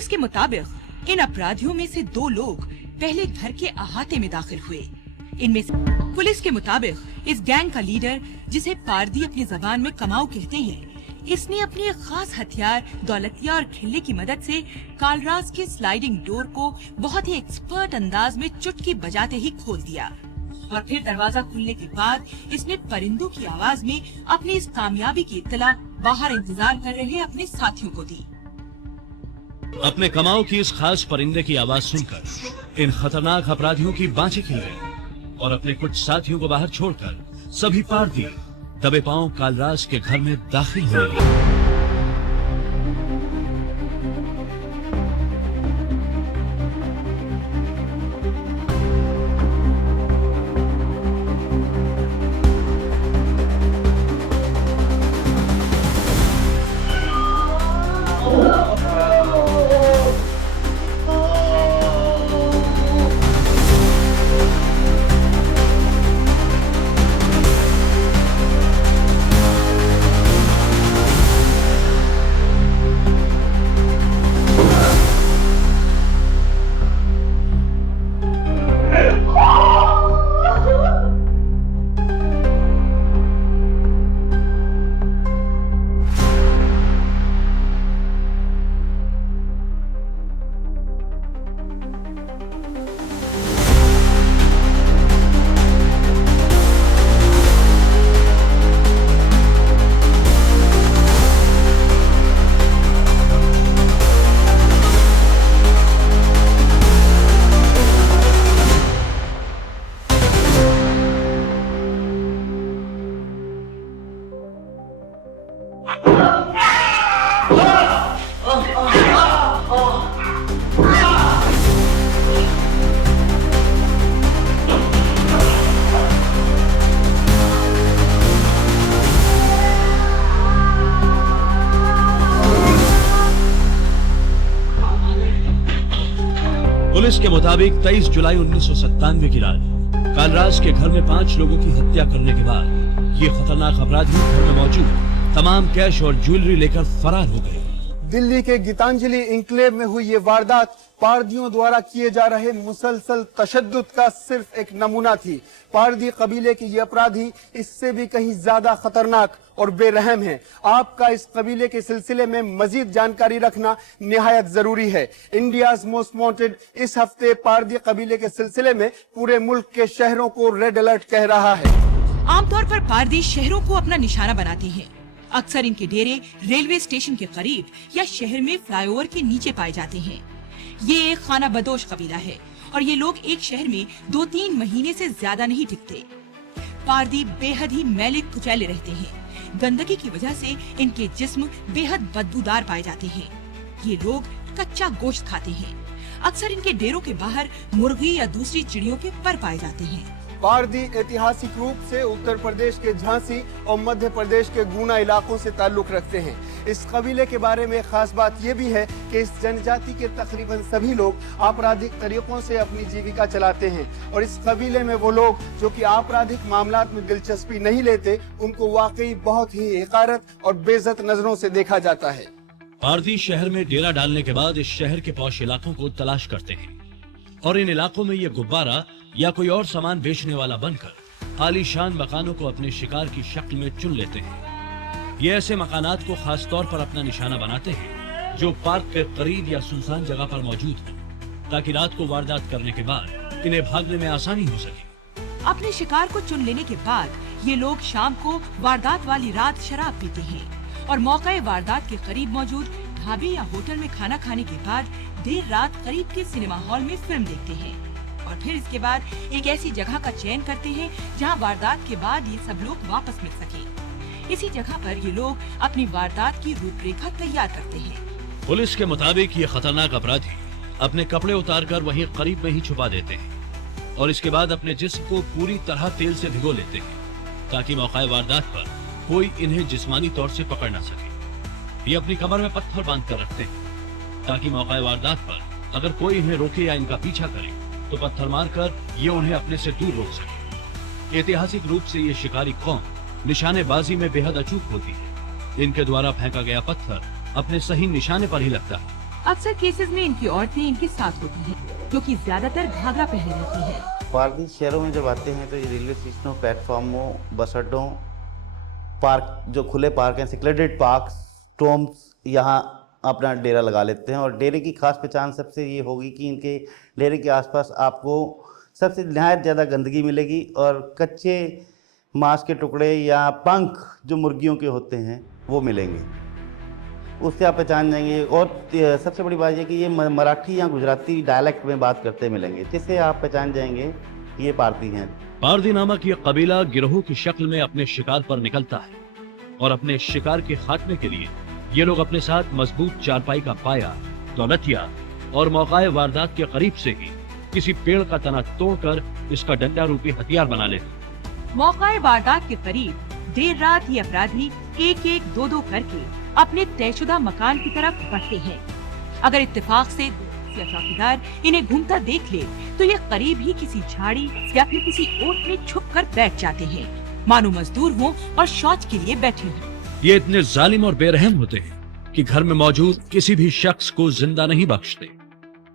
Police के मुताबिक इन अपराधियों में से 2 लोग पहले घर के अहाते में दाखिल हुए। इनमें से पुलिस के मुताबिक इस गैंग का लीडर, जिसे पारदी अपनी जबान में कमाऊ कहते हैं, इसने अपनी एक खास हथियार दौलतिया और खिल्ले की मदद से कालराज के स्लाइडिंग डोर को बहुत ही एक्सपर्ट अंदाज में चुटकी बजाते ही खोल दिया और फिर दरवाजा खुलने के बाद इसने परिंदों की आवाज में अपनी इस कामयाबी की इत्तला बाहर इंतजार कर रहे अपने साथियों को दी। अपने कमाओ की इस खास परिंदे की आवाज सुनकर इन खतरनाक अपराधियों की बाँछें खिल गईं और अपने कुछ साथियों को बाहर छोड़कर सभी पारदी दबे पांव कालराज के घर में दाखिल हुए। पुलिस के मुताबिक 23 जुलाई 1997 की रात कालराज के घर में 5 लोगों की हत्या करने के बाद ये खतरनाक अपराधी घर में मौजूद तमाम कैश और ज्वेलरी लेकर फरार हो गए। दिल्ली के गीतांजलि इंक्लेव में हुई ये वारदात पारदियों द्वारा किए जा रहे मुसलसल तशद्दुद का सिर्फ एक नमूना थी। पारदी कबीले के ये अपराधी इससे भी कहीं ज्यादा खतरनाक और बेरहम हैं। आपका इस कबीले के सिलसिले में मजीद जानकारी रखना निहायत जरूरी है। इंडियाज मोस्ट वांटेड इस हफ्ते पारदी कबीले के सिलसिले में पूरे मुल्क के शहरों को रेड अलर्ट कह रहा है। आमतौर पर पारदी शहरों को अपना निशाना बनाते हैं। अक्सर इनके डेरे रेलवे स्टेशन के करीब या शहर में फ्लाईओवर के नीचे पाए जाते हैं। ये एक खाना बदोश कबीला है और ये लोग एक शहर में 2-3 महीने से ज्यादा नहीं टिकते। पारदी बेहद ही मैले कुचैले रहते हैं। गंदगी की वजह से इनके जिस्म बेहद बदबूदार पाए जाते हैं। ये लोग कच्चा गोश्त खाते हैं। अक्सर इनके डेरों के बाहर मुर्गी या दूसरी चिड़ियों के पर पाए जाते हैं। पारदी ऐतिहासिक रूप से उत्तर प्रदेश के झांसी और मध्य प्रदेश के गुना इलाकों से ताल्लुक रखते हैं। इस कबीले के बारे में खास बात यह भी है कि इस जनजाति के तकरीबन सभी लोग आपराधिक तरीकों से अपनी जीविका चलाते हैं और इस कबीले में वो लोग जो कि आपराधिक मामलात में दिलचस्पी नहीं लेते, उनको वाकई बहुत ही हिकारत और बेइज्जत नजरों से देखा जाता है। पारदी शहर में डेरा डालने के बाद इस शहर के पौष इलाकों को तलाश करते हैं और इन इलाकों में ये गुब्बारा या कोई और सामान बेचने वाला बनकर आलीशान मकानों को अपने शिकार की शक्ल में चुन लेते हैं। ये ऐसे मकानात को खास तौर पर अपना निशाना बनाते हैं जो पार्क के करीब या सुनसान जगह पर मौजूद हो, ताकि रात को वारदात करने के बाद इन्हें भागने में आसानी हो सके। अपने शिकार को चुन लेने के बाद ये लोग शाम को वारदात वाली रात शराब पीते हैं और मौके वारदात के करीब मौजूद ढाबे या होटल में खाना खाने के बाद देर रात करीब के सिनेमा हॉल में फिल्म देखते हैं और फिर इसके बाद एक ऐसी जगह का चयन करते हैं जहां वारदात के बाद ये सब लोग वापस मिल सके। इसी जगह पर ये लोग अपनी वारदात की रूपरेखा तैयार करते हैं। पुलिस के मुताबिक ये खतरनाक अपराधी अपने कपड़े उतारकर वहीं करीब में ही छुपा देते हैं और इसके बाद अपने जिस्म को पूरी तरह तेल से भिगो लेते हैं ताकि मौके वारदात पर कोई इन्हें जिस्मानी तौर से पकड़ न सके। ये अपनी कमर में पत्थर बांध कर रखते हैं ताकि मौके वारदात पर अगर कोई इन्हें रोके या इनका पीछा करे तो पत्थर मारकर ये उन्हें अपने से दूर रोक सके। ऐतिहासिक रूप से ये शिकारी कौम निशानेबाजी में बेहद अचूक होती है। इनके द्वारा फेंका गया पत्थर अपने सही निशाने पर ही लगता है अक्सर केसेस में इनकी औरतें इनके साथ होती हैं, जो कि ज्यादातर घाघरा पहने रहती हैं। पारदी शहरों में जब आते हैं तो ये रेलवे स्टेशनों, प्लेटफॉर्मों, बस अड्डों, पार्क जो खुले पार्क हैं, सिक्योरेटेड पार्क, टोम्स, यहाँ अपना डेरा लगा लेते हैं। और डेरे की खास पहचान सबसे ये होगी कि इनके डेरे के आसपास आपको सबसे नहायत ज़्यादा गंदगी मिलेगी और कच्चे मांस के टुकड़े या पंख जो मुर्गियों के होते हैं वो मिलेंगे, उससे आप पहचान जाएंगे। और सबसे बड़ी बात यह कि ये मराठी या गुजराती डायलेक्ट में बात करते मिलेंगे, जिससे आप पहचान जाएंगे ये पारदी हैं। पारदी नामक ये कबीला गिरोह की शक्ल में अपने शिकार पर निकलता है और अपने शिकार के खात्मे के लिए ये लोग अपने साथ मजबूत चारपाई का पाया, दौलतिया और मौकाए वारदात के करीब से ही किसी पेड़ का तना तोड़कर इसका डंडा रूपी हथियार बना लेते। मौकाए वारदात के करीब देर रात ये अपराधी एक एक दो दो करके अपने तयशुदा मकान की तरफ बढ़ते हैं। अगर इत्तेफाक से या चौकीदार इन्हें घूमता देख ले तो ये करीब ही किसी झाड़ी या फिर किसी ओट में छुप कर बैठ जाते हैं, मानो मजदूर हों और शौच के लिए बैठे हों। ये इतने जालिम और बेरहम होते हैं कि घर में मौजूद किसी भी शख्स को जिंदा नहीं बख्शते,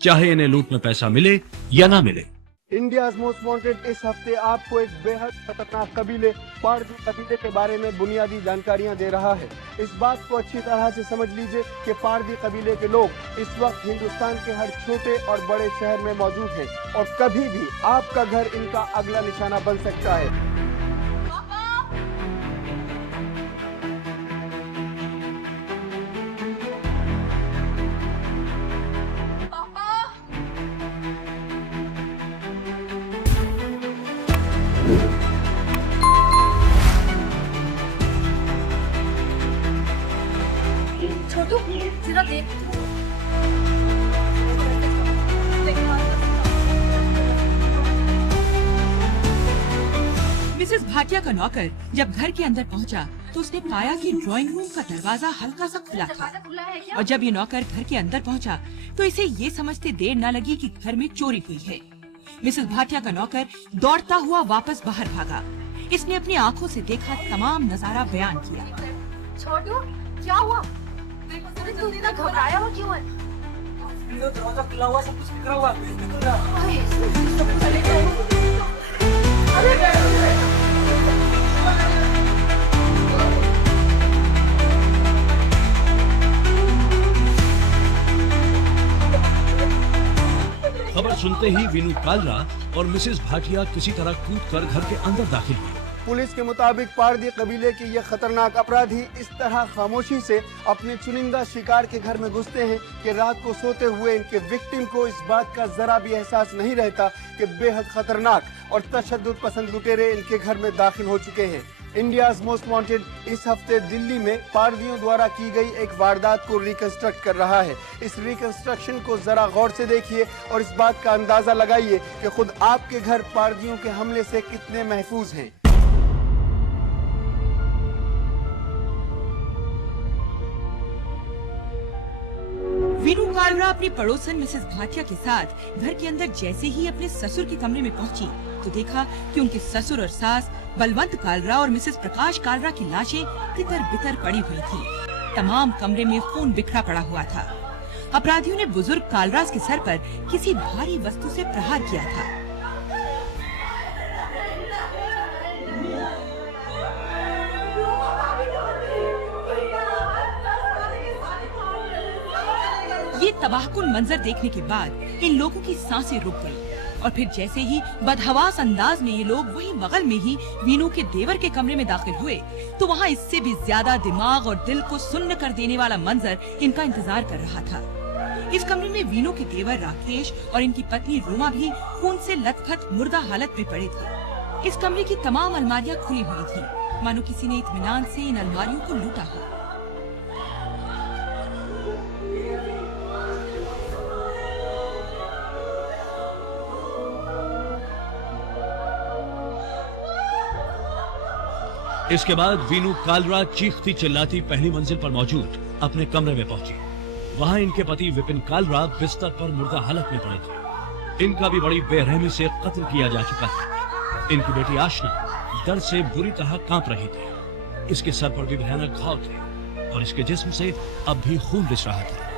चाहे इन्हें लूट में पैसा मिले या ना मिले। इंडियाज मोस्ट वांटेड इस हफ्ते आपको एक बेहद खतरनाक कबीले पारदी कबीले के बारे में बुनियादी जानकारियां दे रहा है। इस बात को अच्छी तरह से समझ लीजिए कि पारदी कबीले के लोग इस वक्त हिंदुस्तान के हर छोटे और बड़े शहर में मौजूद हैं और कभी भी आपका घर इनका अगला निशाना बन सकता है। छोटू जरा देख। मिसेस भाटिया का नौकर जब घर के अंदर पहुंचा तो उसने पाया कि ड्राइंग रूम का दरवाजा हल्का सा खुला था और जब ये नौकर घर के अंदर पहुंचा तो इसे ये समझते देर न लगी कि घर में चोरी हुई है। मिसेस भाटिया का नौकर दौड़ता हुआ वापस बाहर भागा। इसने अपनी आंखों से देखा तमाम नजारा बयान किया। छोटू क्या हुआ? तू इतना घबराया हो क्यों है? दरवाजा खुला हुआ, सब कुछ बिखरा हुआ। चले जाओ। खबर सुनते ही वीनू कालरा और मिसेस भाटिया किसी तरह कूदकर घर के अंदर दाखिल हुई। पुलिस के मुताबिक पारदी कबीले के ये खतरनाक अपराधी इस तरह खामोशी से अपने चुनिंदा शिकार के घर में घुसते हैं कि रात को सोते हुए इनके विक्टिम को इस बात का जरा भी एहसास नहीं रहता कि बेहद खतरनाक और तशद्दुद पसंद लुटेरे इनके घर में दाखिल हो चुके हैं। इंडियाज मोस्ट वांटेड इस हफ्ते दिल्ली में पारदियों द्वारा की गई एक वारदात को रिकंस्ट्रक्ट कर रहा है। इस रिकंस्ट्रक्शन को जरा गौर से देखिए और इस बात का अंदाजा लगाइए कि खुद आपके घर पारदियों के हमले से कितने महफूज हैं। वीनू कालरा अपनी पड़ोसन मिसेस भाटिया के साथ घर के अंदर जैसे ही अपने ससुर के कमरे में पहुंची तो देखा कि उनके ससुर और सास बलवंत कालरा और मिसेस प्रकाश कालरा की लाशें तितर बितर पड़ी हुई थी। तमाम कमरे में खून बिखरा पड़ा हुआ था। अपराधियों ने बुजुर्ग कालरास के सर पर किसी भारी वस्तु से प्रहार किया था। ये तबाहकुन मंजर देखने के बाद इन लोगों की सांसें रुक गई और फिर जैसे ही बदहवास अंदाज में ये लोग वही बगल में ही वीनू के देवर के कमरे में दाखिल हुए तो वहाँ इससे भी ज्यादा दिमाग और दिल को सुन्न कर देने वाला मंजर इनका इंतजार कर रहा था। इस कमरे में वीनू के देवर राकेश और इनकी पत्नी रूमा भी खून से लथपथ मुर्दा हालत में पड़े थे। इस कमरे की तमाम अलमारियां खुली हुई थी, मानो किसी ने इत्मीनान से इन अलमारियों को लूटा हो। इसके बाद वीनू कालरा चीखती चिल्लाती पहली मंजिल पर मौजूद अपने कमरे में पहुंची। वहां इनके पति विपिन कालरा बिस्तर पर मुर्दा हालत में पड़े थे। इनका भी बड़ी बेरहमी से कत्ल किया जा चुका था। इनकी बेटी आशना दर्द से बुरी तरह कांप रही थी। इसके सर पर भी भयानक घाव थे और इसके जिस्म से अब भी खून रिस रहा था।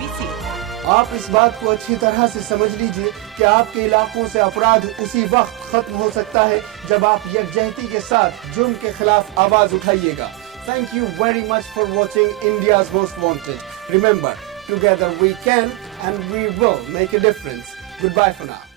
टीवी से। आप इस बात को अच्छी तरह से समझ लीजिए कि आपके इलाकों से अपराध उसी वक्त खत्म हो सकता है जब आप यकजहती के साथ जुर्म के खिलाफ आवाज उठाइएगा। Thank you very much for watching India's Most Wanted. Remember, together we can and we will make a difference. Goodbye for now.